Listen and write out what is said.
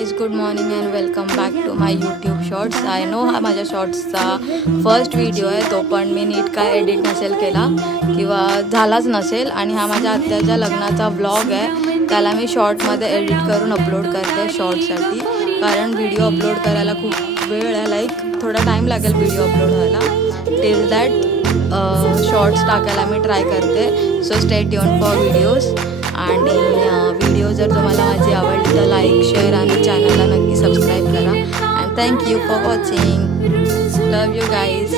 Guys, good morning and welcome back to my YouTube shorts. I know हा माझ्या शॉर्ट्सचा first video आहे, तो पण मी नीट काय एडिट नसेल केला किंवा झालाच नसेल. आणि हा माझ्या आत्याच्या लग्नाचा व्लॉग आहे, त्याला मी शॉर्टमध्ये एडिट करून अपलोड करते शॉर्टसाठी. कारण व्हिडिओ अपलोड करायला खूप वेळ आहे, लाईक थोडा टाईम लागेल व्हिडिओ अपलोड व्हायला. टिल दॅट शॉर्ट्स टाकायला मी ट्राय करते. So stay tune for videos. आणि व्हिडिओ जर तुम्हाला माझी आवडली तर लाईक, शेअर आणि चॅनलला नक्की सबस्क्राईब करा. And thank you for watching. Love you guys.